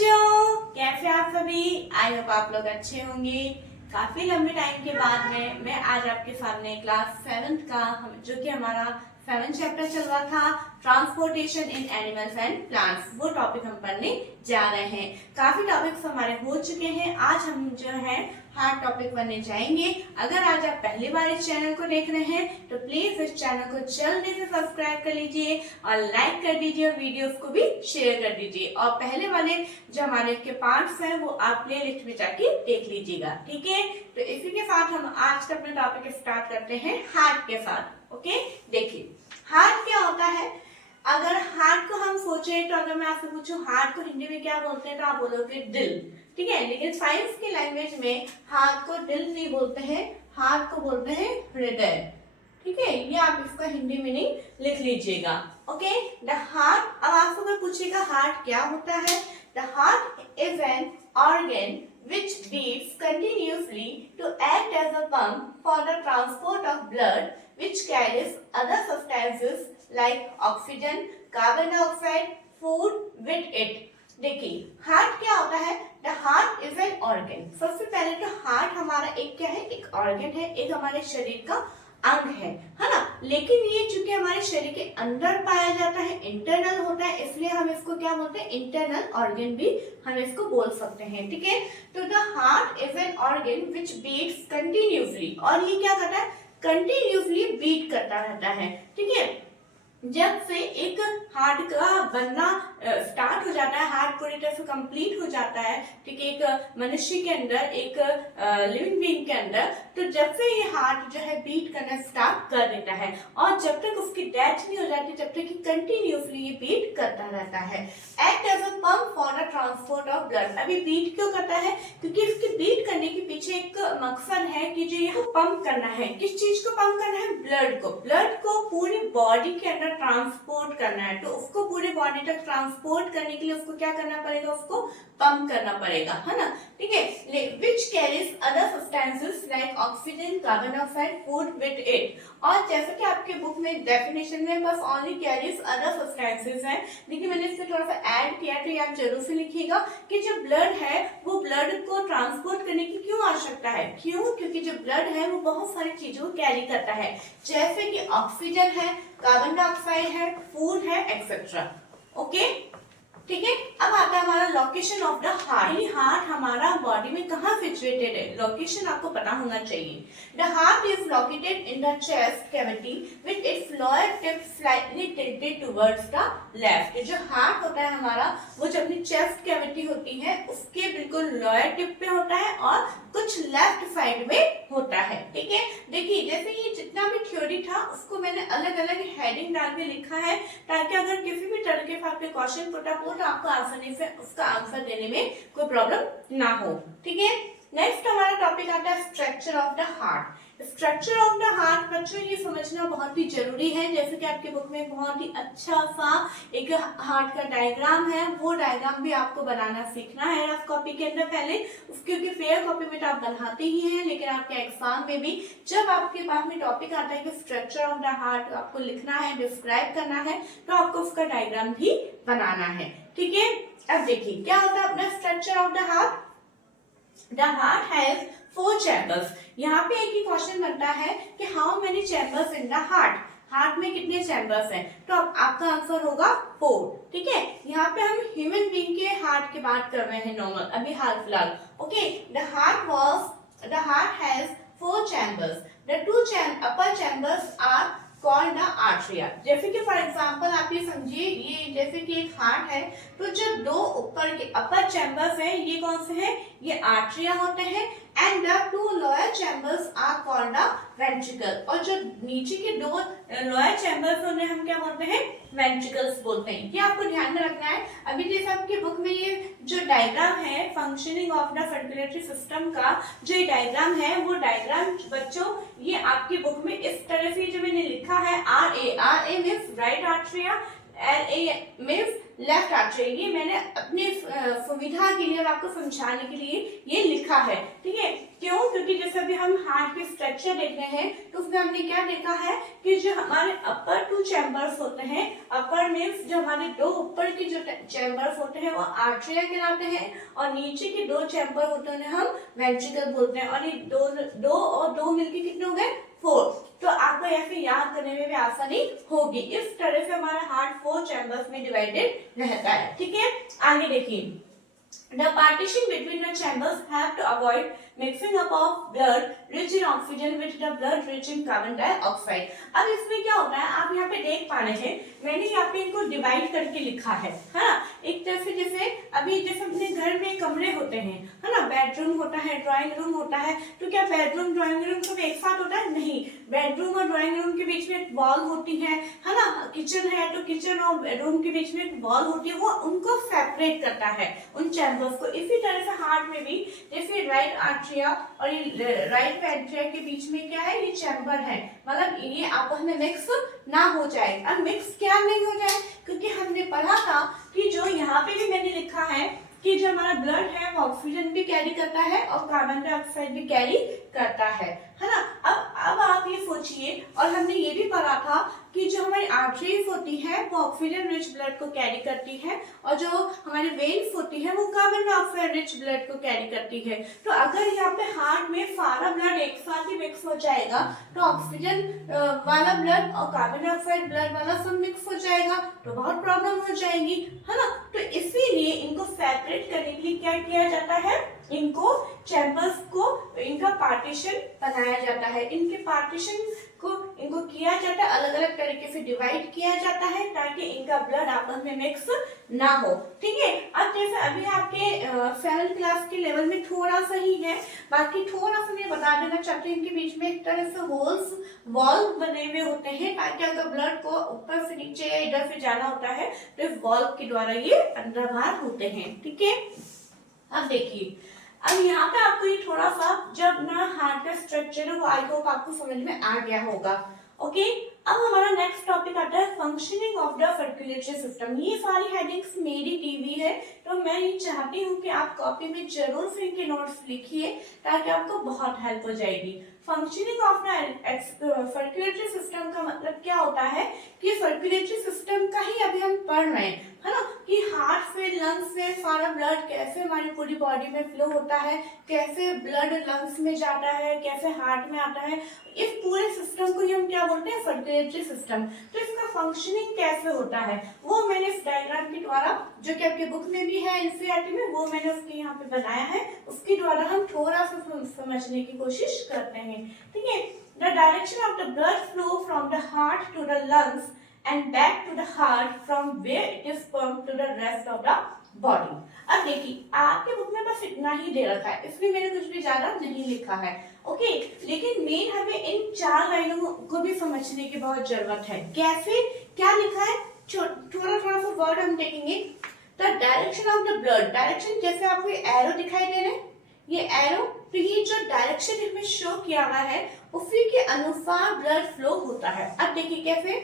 बच्चों, कैसे आप सभी। आई होप आप लोग अच्छे होंगे। काफी लंबे टाइम के बाद में मैं आज आपके सामने क्लास 7th का जो कि हमारा 7th चैप्टर चल रहा था, transportation in animals and plants, वो टॉपिक हम पढ़ने जा रहे हैं। काफी टॉपिक्स हमारे हो चुके हैं। आज हम जो है हार्ड टॉपिक पढ़ने जाएंगे। अगर आज आप पहली बार इस चैनल को देख रहे हैं तो प्लीज इस चैनल को जल्दी से सब्सक्राइब कर लीजिए और लाइक कर दीजिए और वीडियोस को भी शेयर कर दीजिए। और पहले वाले जो हमारे के पार्ट्स हैं वो आप प्लेलिस्ट में जाके देख लीजिएगा, ठीक है। तो इसी के साथ हम आज का अपना टॉपिक स्टार्ट करते हैं हार्ट के साथ। ओके, देखिए हार्ट क्या होता है। अगर हार्ट को हम सोचे तो अगर मैं आपसे पूछूं हार्ट को हिंदी में क्या बोलते हैं तो आप बोलोगे दिल, ठीक है। लेकिन साइंस की लैंग्वेज में हार्ट को दिल नहीं बोलते हैं, हार्ट को बोलते हैं हृदय, ठीक है। ये आप इसका हिंदी मीनिंग लिख लीजिएगा। Okay, the heart. अब आपको मैं पूछेगा हार्ट क्या होता है। The heart is an organ which beats continuously to act as a pump for the transport of blood, which carries other substances like oxygen, carbon dioxide, food with it. देखिए heart क्या होता है। The heart is an organ. सबसे पहले तो heart हमारा एक क्या है, एक ऑर्गन है, एक हमारे शरीर का अंग है ना। लेकिन ये चूंकि हमारे शरीर के अंदर पाया जाता है, इंटरनल होता है, इसलिए हम इसको क्या बोलते हैं, इंटरनल ऑर्गन भी हम इसको बोल सकते हैं, ठीक है। तो the heart is an organ which beats continuously, और ये क्या करता है, कंटिन्यूसली बीट करता रहता है, ठीक है। जब से एक हार्ट का बनना स्टार्ट हो जाता है, हार्ट पूरी तरह से कंप्लीट हो जाता है, ठीक है, एक मनुष्य के अंदर, एक लिविंग बीइंग के अंदर, तो जब से ये हार्ट जो है बीट करना स्टार्ट कर देता है और जब तक उसकी डेथ नहीं हो जाती तब तक कंटिन्यूसली ये बीट करता रहता है। Act as a pump for the transport of blood. अभी बीट क्यों करता है, क्योंकि इसके बीट करने के पीछे एक मकसद है कि जो यहाँ पंप करना है, किस चीज को पंप करना है, ब्लड को पूरी बॉडी के अंदर ट्रांसपोर्ट करना है। तो उसको पूरी बॉडी तक ट्रांसपोर्ट करने के लिए उसको क्या करना पड़ेगा, उसको पंप करना पड़ेगा, है ना, ठीक है। Which carries other substances like oxygen, carbon dioxide, food with it. और जैसे कि आपके बुक में डेफिनेशन में बस ओनली कैरीज अदर सब्सटेंसेस है, देखिए मैंने इसमें थोड़ा सा ऐड किया, तो ये आप जरूर से लिखिएगा कि जो ब्लड है वो ब्लड को ट्रांसपोर्ट करने की क्यों आवश्यकता है। क्यों, क्योंकि जो ब्लड है वो बहुत सारी चीजों को कैरी करता है, जैसे कि ऑक्सीजन है, कार्बन डाइऑक्साइड है, फूड है, एक्सेट्रा। ओके, ठीक है। अब आता है हमारा location of the heart. Heart हमारा बॉडी में कहाँ सिचुएटेड है, लोकेशन आपको पता होना चाहिए। The heart is located in the chest cavity with its lower tip slightly tilted towards the left. जो हार्ट होता है हमारा वो जो अपनी चेस्ट कैविटी होती है उसके बिल्कुल लोअर टिप पे होता है और कुछ लेफ्ट साइड में होता है, ठीक है। देखिए जैसे ये जितना भी थ्योरी था उसको मैंने अलग अलग हेडिंग डाल के लिखा है ताकि अगर किसी भी तरह के आपके क्वेश्चन पुट अप हो तो आपको आसानी से उसका आंसर देने में कोई प्रॉब्लम ना हो, ठीक है। नेक्स्ट हमारा टॉपिक आता है structure of the heart. Structure of the heart बच्चों ये समझना बहुत ही जरूरी है। जैसे कि आपके बुक में बहुत ही अच्छा सा एक हार्ट का डायग्राम है, वो डायग्राम भी आपको बनाना सीखना है रफ कॉपी के अंदर पहले, क्योंकि फेयर कॉपी में तो आप बनाते ही हैं, लेकिन आपके एग्जाम में भी जब आपके पास में टॉपिक आता है कि स्ट्रक्चर ऑफ द हार्ट आपको लिखना है, डिस्क्राइब करना है, तो आपको उसका डायग्राम भी बनाना है, ठीक है। अब देखिए क्या होता है अपना structure of the heart. The heart has 4 chambers. यहाँ पे एक ही क्वेश्चन बनता है कि how many chambers in the heart, heart में कितने चैम्बर्स हैं, तो अब आपका आंसर होगा 4, ठीक है। यहाँ पे हम ह्यूमन बीइंग के हार्ट की बात कर रहे हैं नॉर्मल, अभी हाल फिलहाल। Okay, the heart has 4 chambers. The 2 upper chambers are called the arteria। जैसे कि फॉर एग्जाम्पल आप ये समझिए, ये जैसे कि एक हार्ट है तो जो 2 ऊपर के अपर चैम्बर्स हैं ये कौन से हैं, ये आर्टरिया होते हैं। And the 2 lower chambers are called the ventricle. और जो नीचे के 2 लोअर चैम्बर्स उन्हें हम क्या बोलते हैं, वेंट्रिकल्स बोलते हैं। ये आपको ध्यान में रखना है। अभी जैसे आपके बुक में ये जो डायग्राम है functioning of the circulatory system का जो ये डायग्राम है, वो डायग्राम बच्चों ये आपकी बुक में इस तरह से जो मैंने लिखा है, R A means right atria, LA means left artery. ये मैंने अपनी सुविधा के लिए और आपको समझाने के लिए ये लिखा है, ठीक है। क्यों? क्योंकि जैसे अभी हम हार्ट के स्ट्रक्चर देख रहे हैं तो उसमें हमने क्या देखा है कि जो हमारे अपर 2 चैम्बर्स होते हैं, अपर मीन्स जो हमारे 2 ऊपर के जो चैम्बर्स होते हैं वो आर्टरिया कहलाते हैं, और नीचे के 2 चैम्बर होते हैं हम वेंट्रिकल बोलते हैं, और ये दो और दो मिलके कितने हो गए? 4। तो आपको ऐसे याद करने में भी आसानी होगी। इस तरह से हमारा हार्ट 4 चैम्बर्स में डिवाइडेड रहता है। ठीक है, आगे देखिए, the partition between the chambers have to avoid mixing up of blood rich in oxygen with the blood rich in carbon dioxide। अब इसमें क्या होता है, आप यहाँ पे देख पा रहे हैं, मैंने यहाँ पे इनको डिवाइड करके लिखा है ना। एक तरह से जैसे अभी जैसे अपने घर में कमरे होते हैं, है ना, बेडरूम होता है, ड्राइंग रूम होता है, तो क्या बेडरूम ड्राइंग रूम सब एक साथ होता है? नहीं, बेडरूम और ड्राइंग रूम के बीच में एक वॉल होती है ना। किचन है तो किचन और बेडरूम के बीच में एक वॉल होती है, वो उनको सेपरेट करता है उन चैम्बर्स को। इसी तरह से हार्ट में भी जैसे राइट आर्टरिया और ये राइट वेंट्रिया के बीच में क्या है, ये चैम्बर है, मतलब ये आपस में मिक्स ना हो जाए। अब मिक्स क्या नहीं हो जाए, क्योंकि हमने पढ़ा था कि जो यहाँ पे भी मैंने लिखा है कि जो हमारा ब्लड है वो ऑक्सीजन भी कैरी करता है और कार्बन डाइऑक्साइड भी कैरी करता है ना। अब आप ये सोचिए, और हमने ये भी पढ़ा था कि जो हमारी आर्टरीज होती है वो ऑक्सीजन रिच ब्लड को कैरी करती है, और जो हमारी वेन्स होती है वो कार्बन डाइऑक्साइड रिच ब्लड को कैरी करती है। तो अगर यहाँ पे हार्ट में सारा ब्लड एक साथ ही मिक्स हो जाएगा तो ऑक्सीजन वाला ब्लड और कार्बन डाइऑक्साइड ब्लड वाला सब मिक्स हो जाएगा, तो बहुत प्रॉब्लम हो जाएगी, है ना। तो इसीलिए इनको सेपरेट करने के लिए क्या किया जाता है, इनको चैम्बर्स को इनका पार्टीशन बनाया जाता है, इनके पार्टीशन को इनको किया जाता है, अलग अलग तरीके से डिवाइड किया जाता है ताकि इनका ब्लड आपस में मिक्स ना हो। ठीक है, अब जैसे अभी आपके 7th क्लास के लेवल में थोड़ा सा ही है, बाकी थोड़ा सा मैं बता देना चाहती हूँ, इनके बीच में एक तरह से होल्स वॉल्व बने हुए होते हैं ताकि अगर ब्लड को ऊपर से नीचे या इधर से जाना होता है तो इस वॉल्व के द्वारा ये अंदर बाहर होते हैं। ठीक है, अब देखिए, अब यहाँ पे आपको ये थोड़ा सा जब ना हार्ट का स्ट्रक्चर है वो आई होप आपको समझ में आ गया होगा। ओके, अब हमारा नेक्स्ट टॉपिक आता है functioning of the circulatory system. ये सारी हेडिंग्स मेरी टीवी है, तो मैं ये चाहती हूँ कि आप कॉपी में जरूर से इनके नोट्स लिखिए ताकि आपको बहुत हेल्प हो जाएगी। Functioning of the circulatory system का मतलब क्या होता है कि सर्कुलेटरी सिस्टम का ही अभी हम पढ़ रहे हैं, है ना, कि हार्ट से लंग्स से सारा ब्लड कैसे हमारी पूरी बॉडी में फ्लो होता है, कैसे ब्लड लंग्स में जाता है, कैसे हार्ट में आता है, इस पूरे सिस्टम को ही हम क्या बोलते हैं, सर्कुलेटरी सिस्टम। तो इसका फंक्शनिंग कैसे होता है वो मैंने इस डायग्राम के द्वारा, जो कि आपके बुक में भी है एनसीईआरटी में, वो मैंने उसके यहाँ पे बनाया है, उसके द्वारा हम थोड़ा सा समझने की कोशिश करते हैं। ठीक है, the direction of the blood flow from the heart to the lungs and back to the heart from where it is pumped to the rest of the body। अब देखिए, आपके बुक में बस इतना ही दे रखा है, इसमें मैंने कुछ भी ज्यादा नहीं लिखा है। ओके, लेकिन मेन हमें इन 4 लाइनों को भी समझने की बहुत जरूरत है। कैसे, क्या लिखा है, थोड़ा थोड़ा सा वर्ड हम देखेंगे। The direction of the blood, direction जैसे आपको एरो दिखाई दे रहे हैं, ये एरो, तो ये जो डायरेक्शन इसमें शो किया हुआ है उसी के अनुसार ब्लड फ्लो होता है। अब देखिए कैसे,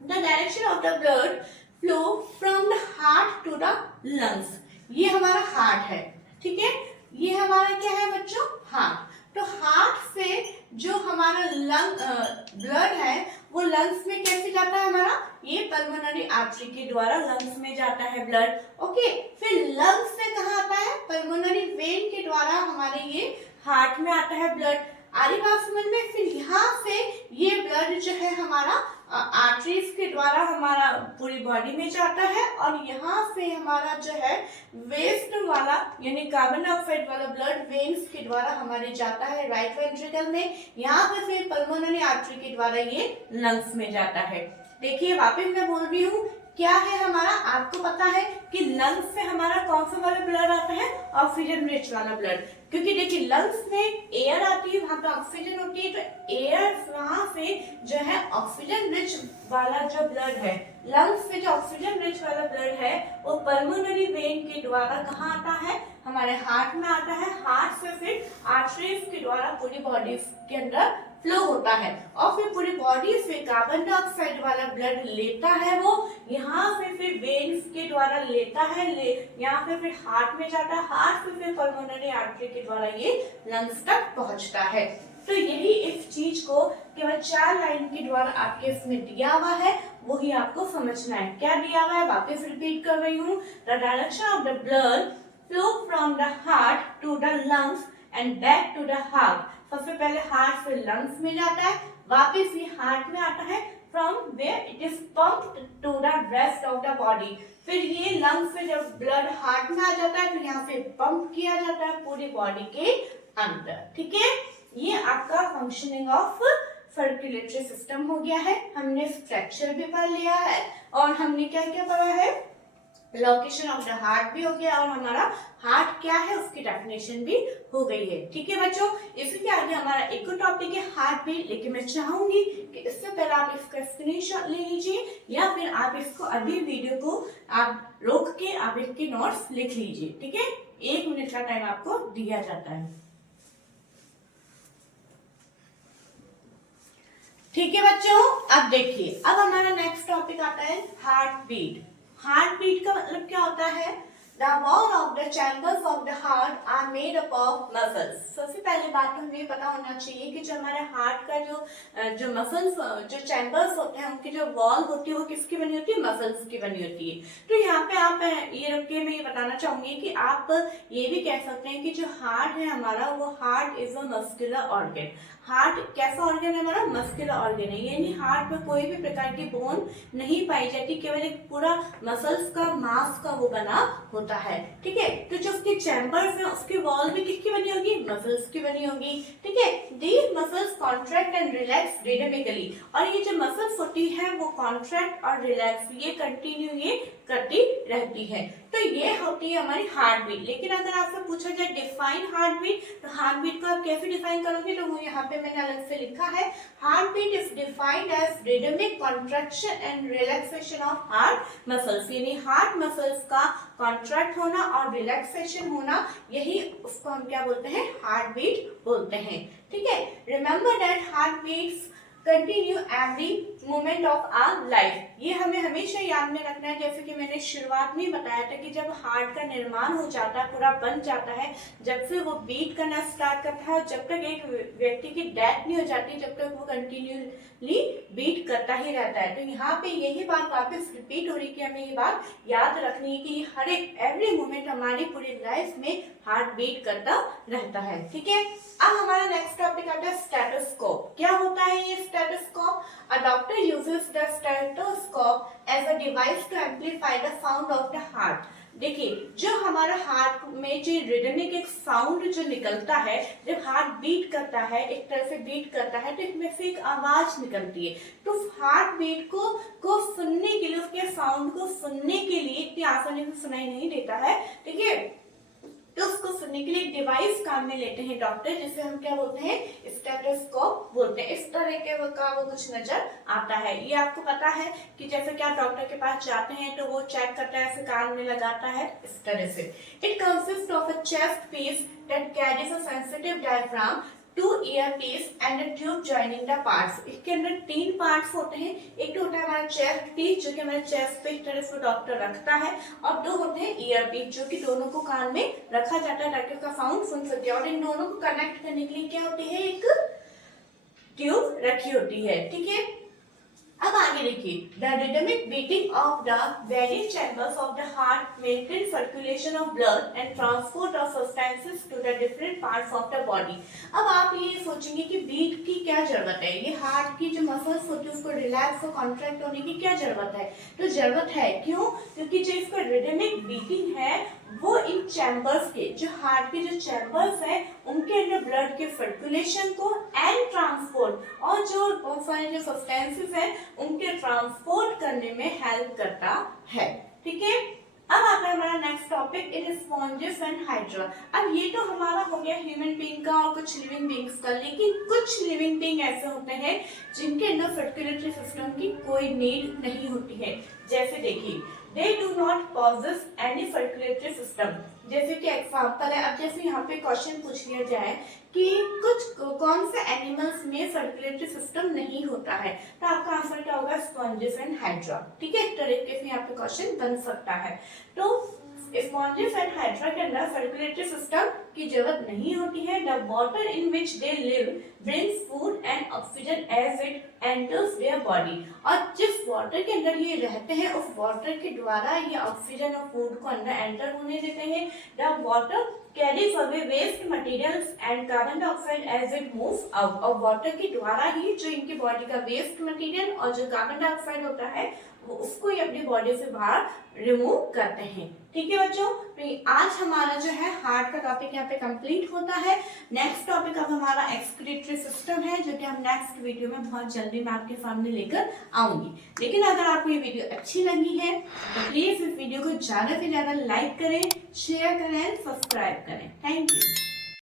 the direction of the blood flow from the heart to the lungs। ये हमारा हार्ट है, ठीक है, ये हमारा क्या है बच्चों, हार्ट। तो हार्ट से जो हमारा ब्लड है वो लंग्स में कैसे जाता है हमारा, ये पल्मोनरी आर्टरी के द्वारा लंग्स में जाता है ब्लड। ओके, फिर लंग्स से कहाँ आता है, पल्मोनरी वेन के द्वारा हमारे ये हार्ट में आता है ब्लड। आ रही बात समझ में। फिर यहाँ से ये ब्लड जो है हमारा आर्टरीज के द्वारा हमारा पूरी बॉडी में जाता है, और यहाँ से हमारा जो है वेस्ट वाला यानी कार्बन डाइऑक्साइड वाला ब्लड वेन्स के द्वारा हमारे जाता है राइट वेंट्रिकल में, यहाँ पे फिर पल्मोनरी आर्टरी के द्वारा ये लंग्स में जाता है। देखिए वापस मैं बोल रही हूँ, क्या है हमारा, आपको पता है कि लंग्स से हमारा कौन सा वाला ब्लड आता है, ऑक्सीजन रिच वाला ब्लड, क्योंकि देखिए लंग्स में एयर आती है, वहां पे ऑक्सीजन होती है, तो एयर वहां से जो है ऑक्सीजन रिच वाला जो ब्लड है, लंग्स से जो ऑक्सीजन रिच वाला ब्लड है वो पल्मोनरी वेन के द्वारा कहाँ आता है, हमारे हार्ट में आता है। हार्ट से फिर आर्टरीज के द्वारा पूरी बॉडी के अंदर फ्लो होता है और फिर पूरी बॉडी से कार्बन डाइऑक्साइड वाला ब्लड लेता है, वो यहाँ से फिर वेन्स के द्वारा लेता है, यहाँ पे फिर हार्ट में जाता है, हार्ट से फिर पल्मोनरी आर्टरी के द्वारा ये लंग्स तक पहुंचता है। तो यही इस चीज को केवल 4 लाइन के द्वारा आपके इसमें दिया हुआ है, वही आपको समझना है। क्या दिया हुआ है, वापस रिपीट कर रही हूँ। The direction of the blood flow from the heart to the lungs and back to the heart. सबसे पहले हार्ट से लंग्स में जाता है, वापस ये हार्ट में आता है, from where it is pumped to the rest of the body. फिर ये लंग्स से जब ब्लड हार्ट में आ जाता है तो यहाँ से पंप किया जाता है पूरी बॉडी के अंदर। ठीक है, ये आपका फंक्शनिंग ऑफ सर्कुलेटरी सिस्टम हो गया है। हमने स्ट्रक्चर भी पढ़ लिया है और हमने क्या क्या पढ़ा है, लोकेशन ऑफ द हार्ट भी हो गया और हमारा हार्ट क्या है उसकी डेफिनेशन भी हो गई है। ठीक है बच्चों, इसी के आगे हमारा एक और टॉपिक है हार्ट बीट, लेकिन मैं चाहूंगी कि इससे पहले आप इसका स्क्रीनशॉट ले लीजिए या फिर आप इसको अभी वीडियो को आप रोक के आप इसके नोट्स लिख लीजिए। ठीक है, 1 मिनट का टाइम आपको दिया जाता है। ठीक है बच्चों, अब देखिए, अब हमारा नेक्स्ट टॉपिक आता है हार्ट बीट। हार्ट बीट का मतलब क्या होता है, the wall of the chambers of the heart are made up of muscles. सबसे पहले बात तो हमें पता होना चाहिए कि जो हमारे हार्ट का जो मसल्स, जो चैम्बर्स होते हैं, उनकी जो वॉल होती है वो किसकी बनी होती है, मसल्स की बनी होती है। तो यहाँ पे आप ये रुक के मैं ये बताना चाहूंगी कि आप ये भी कह सकते हैं कि जो हार्ट है हमारा, वो heart is a muscular organ. Heart कैसा ऑर्गन है हमारा, मस्कुलर ऑर्गन है, यानी हार्ट में कोई भी प्रकार की बोन नहीं पाई जाती, केवल एक पूरा मसल्स का मांस का वो बना होता है। ठीक है, तो जो उसके चैम्बर्स हैं उसकी वॉल भी किसकी बनी होगी, मसल्स की बनी होगी। ठीक है, these muscles contract and relax rhythmically, और ये जो मसल्स होती है वो कॉन्ट्रैक्ट और रिलैक्स ये कंटिन्यू ये करती रहती है। तो ये होती है हमारी हार्ट बीट। लेकिन अगर आपसे पूछा जाए डिफाइन हार्ट बीट, तो हार्ट बीट को आप कैसे डिफाइन करोगे, तो वो यहाँ पे मैंने अलग से लिखा है, heart beat is defined as rhythmic contraction and relaxation of heart muscles, यानी हार्ट मसल्स का कॉन्ट्रैक्ट होना और रिलैक्सेशन होना, यही उसको हम क्या बोलते हैं, हार्ट बीट बोलते हैं। ठीक है, remember that heart beats continue every moment of our life, ये हमें हमेशा याद में रखना है। जैसे कि मैंने शुरुआत में बताया था कि जब हार्ट का निर्माण हो जाता है, पूरा बन जाता है, जब से वो बीट करना स्टार्ट करता है, जब तक एक व्यक्ति की डेथ नहीं हो जाती, जब तक वो कंटिन्यूली बीट करता ही रहता है। तो यहाँ पे यही बात वापस रिपीट हो रही है कि हमें ये बात याद रखनी है कि हर एक एवरी मोमेंट हमारी पूरी लाइफ में हार्ट बीट करता रहता है। ठीक है, अब हमारा नेक्स्ट टॉपिक आता है स्टेथोस्कोप। क्या होता है ये stethoscope? A doctor uses the stethoscope as a device to amplify the sound of the heart. देखिए, जो हमारा हार्ट में जो रिदमिक एक साउंड जो निकलता है, जब हार्ट बीट करता है, एक तरह से बीट करता है, तो इसमें से एक आवाज निकलती है। तो हार्ट बीट को सुनने के लिए, उसके साउंड को सुनने के लिए, इतनी आसानी से सुनाई नहीं देता है। ठीक है, तो उसको सुनने के लिए एक डिवाइस काम में लेते हैं डॉक्टर, जिसे हम क्या बोलते हैं, स्टेथोस्कोप बोलते हैं। इस तरह के वो कुछ नजर आता है। ये आपको पता है कि जैसे कि आप डॉक्टर के पास जाते हैं तो वो चेक करता है, ऐसे कान में लगाता है, इस तरह से। It consist of a chest piece that carries a sensitive diaphragm, 2 earpiece and a tube joining the parts। इसके अंदर 3 पार्ट्स होते हैं। एक तो होता है हमारा चेस्ट पीस, जो कि हमारे चेस्ट पे इस तरह से डॉक्टर रखता है, और 2 होते हैं ईयर पीस, जो कि दोनों को कान में रखा जाता है ताकि उसका साउंड सुन सके। और इन दोनों को कनेक्ट करने के लिए क्या होती है, एक ट्यूब रखी होती है। ठीक है, अब आगे देखिए, the rhythmic beating of the various chambers of the heart maintain circulation of blood and transport of substances to the different parts of the body. अब आप ये सोचेंगे कि बीट की क्या जरूरत है, ये हार्ट की जो मसल्स होती है उसको रिलैक्स और कॉन्ट्रैक्ट होने की क्या जरूरत है? तो जरूरत है, क्यों? क्योंकि जो इसका रिदमिक बीटिंग है वो इन चैम्बर्स के, जो हार्ट के जो चैम्बर्स हैं, उनके अंदर ब्लड के सर्कुलेशन को एंड ट्रांसपोर्ट, और जो बहुत सारे जो सब्सटेंसेस हैं उनके ट्रांसपोर्ट करने में हेल्प करता है। ठीक है, अब आता है हमारा next topic, in sponges and hydra. अब ये तो हमारा हो गया ह्यूमन बीइंग का और कुछ लिविंग बीइंग्स का, लेकिन कुछ लिविंग बीइंग ऐसे होते हैं जिनके अंदर सर्कुलेटरी सिस्टम की कोई नीड नहीं होती है। जैसे देखिए, they do not possess any circulatory system. जैसे कि एग्जाम्पल है, अब जैसे यहाँ पे क्वेश्चन पूछ लिया जाए कि कौन से एनिमल्स में सर्कुलेटरी सिस्टम नहीं होता है, तो आपका आंसर क्या होगा? Sponges and hydra. ठीक है, तरीके से यहाँ पे क्वेश्चन बन सकता है। तो स्पॉन्जेस एंड हाइड्रा के अंदर सर्कुलेटरी सिस्टम की जरूरत नहीं होती है। The water in which they live brings food and oxygen as it enters their body. और जिस वाटर के अंदर ये रहते हैं उस वाटर के द्वारा ये ऑक्सीजन और फूड को अंदर एंटर होने देते हैं। The water carries away waste materials and carbon dioxide as it moves out. और वाटर के द्वारा ही जो इनकी बॉडी का वेस्ट मटेरियल और जो कार्बन डाइऑक्साइड होता है वो उसको ही अपनी बॉडी से बाहर रिमूव करते हैं। ठीक है बच्चों, तो आज हमारा जो है हार्ट का टॉपिक यहाँ पे कंप्लीट होता है। नेक्स्ट टॉपिक अब हमारा एक्सक्रीटरी सिस्टम है, जो कि हम नेक्स्ट वीडियो में बहुत जल्दी मैं आपके सामने लेकर आऊंगी। लेकिन अगर आपको ये वीडियो अच्छी लगी है तो प्लीज इस वीडियो को ज्यादा से ज्यादा लाइक करें, शेयर करें, सब्सक्राइब करें। Thank you.